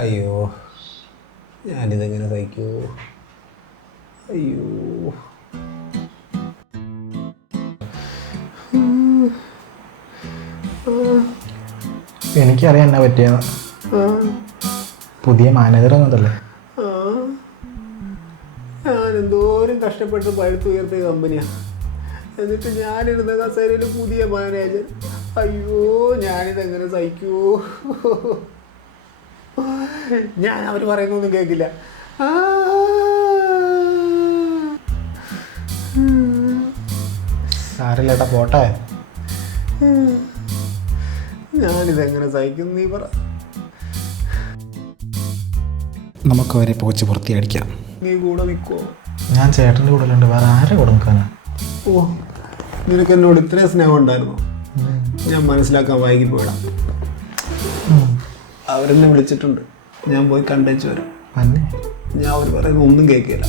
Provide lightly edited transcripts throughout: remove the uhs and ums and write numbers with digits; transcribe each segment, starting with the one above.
അയ്യോ, ഞാനിതെങ്ങനെ സഹിക്കൂ? അയ്യോ, എനിക്കറിയാം എന്നാ പറ്റിയ പുതിയ മാനേജർ വന്നതല്ലേ. ഞാൻ എന്തോരം കഷ്ടപ്പെട്ട് പഴുത്തുയർത്തിയ കമ്പനിയാണ്. എന്നിട്ട് ഞാനിരുന്ന കസേരയിൽ പുതിയ മാനേജർ. അയ്യോ, ഞാനിതെങ്ങനെ സഹിക്കൂ? ഞാൻ അവർ പറയുന്നൊന്നും കേൾക്കില്ല. സാരല്ലേട്ടാ, പോട്ടെ. ഞാനിതെങ്ങനെ സഹിക്കും നീ പറ. നമുക്ക് അവരെ പോച്ച് വൃത്തിയടിക്കാം. നീ കൂടെ നിൽക്കുമോ? ഞാൻ ചേട്ടൻ്റെ കൂടെ ഉണ്ട്, വേറെ ആരെ കൂടെ നിൽക്കാനാ? ഓ, നിനക്ക് എന്നോട് ഇത്രയും സ്നേഹം ഉണ്ടായിരുന്നു? ഞാൻ മനസ്സിലാക്കാൻ വൈകി പോയിടാം. അവരെന്നെ വിളിച്ചിട്ടുണ്ട്, ഞാൻ പോയി കണ്ടേച്ച് വരാം. ഞാൻ അവർ പറയുന്ന ഒന്നും കേൾക്കില്ല.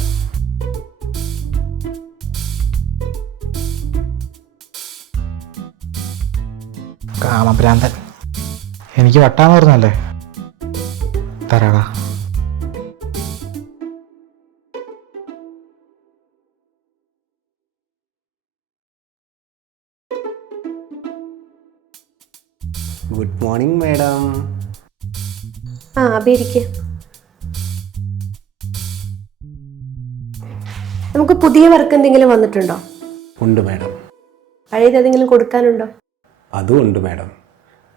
കാമഭ്രാന്തൻ. എനിക്ക് വട്ടാന്ന് പറഞ്ഞല്ലേ, തരാടാ. Good morning madam. അഭിരിക്ക്. നമുക്ക് പുതിയ വർക്ക് എന്തെങ്കിലും വന്നിട്ടുണ്ടോ? ഉണ്ട് മാഡം. പഴയത് ഏതെങ്കിലും കൊടുക്കാനുണ്ടോ? അതും ഉണ്ട് മാഡം.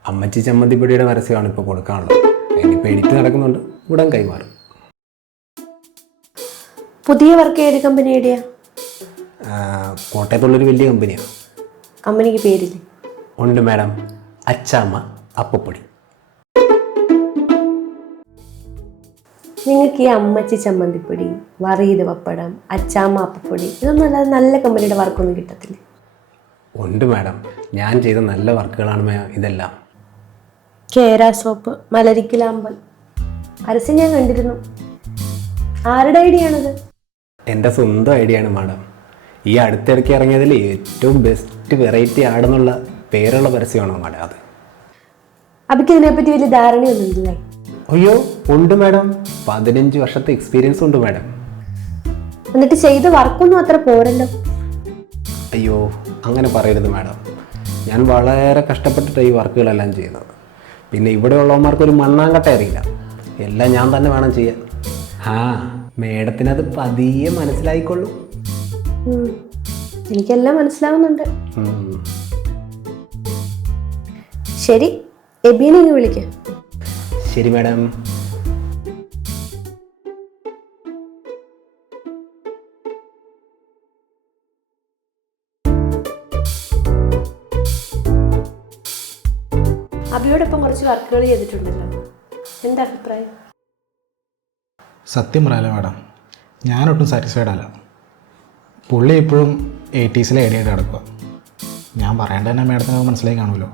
അമ്മച്ചി ചമ്മന്തിപ്പൊടിയുടെ പരസ്യമാണ് ഇപ്പോൾ കൊടുക്കാനുള്ളത്. ഇനിയിപ്പോൾ എഡിറ്റ് നടക്കുന്നുണ്ട്, ഉടൻ കൈമാറും. പുതിയ വർക്ക് ഏത് കമ്പനിയുടെയാ? കോട്ടയത്തുള്ളൊരു വലിയ കമ്പനിയാണ്. കമ്പനിക്ക് പേരില്ലേ? ഉണ്ട് മാഡം, അച്ചാമ്മ അപ്പപ്പൊടി. നിങ്ങൾക്ക് ഈ അമ്മച്ചി ചമ്മന്തിപ്പൊടി, വറീത് പപ്പടം, അച്ചാമ്മ അപ്പപ്പൊടി, ഇതൊന്നും അല്ലാതെ നല്ല കമ്പനിയുടെ വർക്കൊന്നും കിട്ടത്തില്ല. ഉണ്ട് മാഡം, ഞാൻ ചെയ്ത നല്ല വർക്കുകളാണ് ഇതെല്ലാം. കേര സോപ്പ്, മലരിക്കലാമ്പൽ പരസ്യം ഞാൻ കണ്ടിരുന്നു. ആരുടെ ഐഡിയ ആണത്? എൻ്റെ സ്വന്തം ഐഡിയ ആണ് മാഡം. ഈ അടുത്തിടയ്ക്ക് ഇറങ്ങിയതിൽ ഏറ്റവും ബെസ്റ്റ് വെറൈറ്റി ആടെന്നുള്ള പേരുള്ള പരസ്യമാണോ മാഡം അത്? അബിക്ക് ഇതിനെപ്പറ്റി വലിയ ധാരണയൊന്നും ഇല്ലേ? അയ്യോ, ഉണ്ട് മാഡം. 15 വർഷത്തെ എക്സ്പീരിയൻസ് ഉണ്ട് മാഡം. എന്നിട്ട് ചെയ്ത വർക്കൊന്നും അത്ര പോരല്ലോ. അയ്യോ, അങ്ങനെ പറയരുത് മാഡം. ഞാൻ വളരെ കഷ്ടപ്പെട്ടിട്ട് ഈ വർക്കുകളെല്ലാം ചെയ്യുന്നത്. പിന്നെ ഇവിടെ ഉള്ളവന്മാർക്കൊരു മണ്ണാങ്കട്ട അറിയില്ല. എല്ലാം ഞാൻ തന്നെ വേണം ചെയ്യാൻ. മേഡത്തിനത് പതിയെ മനസ്സിലായിക്കൊള്ളൂ. എനിക്കെല്ലാം മനസ്സിലാവുന്നുണ്ട്. ശരി, എബീനെ ഇങ്ങ് വിളിക്കാം. ശരി മാഡം. അബിയോടൊപ്പം കുറച്ച് വർക്കുകൾ ചെയ്തിട്ടുണ്ടല്ലോ, എന്താ അഭിപ്രായം? സത്യം പറയാലോ മാഡം, ഞാനൊട്ടും സാറ്റിസ്ഫൈഡ് അല്ല. പുള്ളി ഇപ്പോഴും 80s ഐഡിയ ആയിട്ട് കിടക്കുക. ഞാൻ പറയേണ്ട തന്നെ മാഡത്തിന് മനസ്സിലായി കാണുമല്ലോ.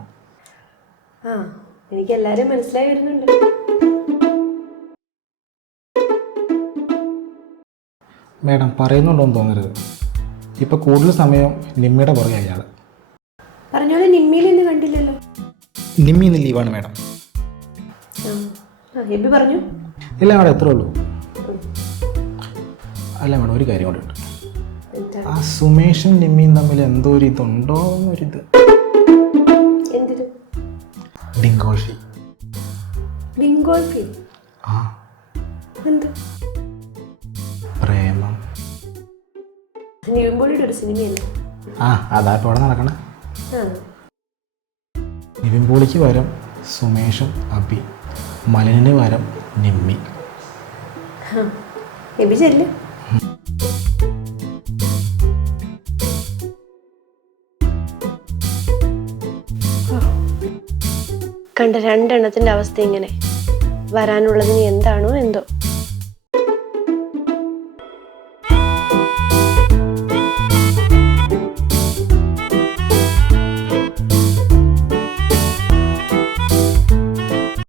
എനിക്ക് എല്ലാവരും മനസ്സിലായി വരുന്നുണ്ട്. മാഡം പറയുന്നുണ്ടോന്ന് തോന്നരുത്. ഇപ്പം കൂടുതൽ സമയം നിമ്മിയുടെ പുറകെ അയാൾ. പറഞ്ഞോളെ, നിമ്മിയിൽ ഇന്ന് കണ്ടില്ലല്ലോ. നിമ്മി ഇന്ന് ലീവാണ് മാഡം. എബി പറഞ്ഞു. ഇല്ല മാഡം, എത്രേ ഉള്ളൂ. അല്ല മാഡം, ഒരു കാര്യം കൂടെ ഉണ്ട്. ആ സുമേഷും നിമ്മിയും തമ്മിൽ എന്തോ ഒരു ഇതുണ്ടോ എന്നൊരിത്. എന്തിന്? ഡിങ്കോഷി. ഡിങ്കോൾഫി? എന്താ? പ്രേമം. നിവിൻപോളിയുടെ ഒരു സിനിമയല്ലേ? അതാ ഇപ്പോൾ അവിടെ നടക്കണേ. നിവിൻ പോളിക്ക് പകരം സുമേഷും അബി, മലനിന് പകരം നിമ്മി. എബി ചെല്ല്. കണ്ട രണ്ടെണ്ണത്തിന്റെ അവസ്ഥ ഇങ്ങനെ. വരാനുള്ളതിന് എന്താണോ എന്തോ.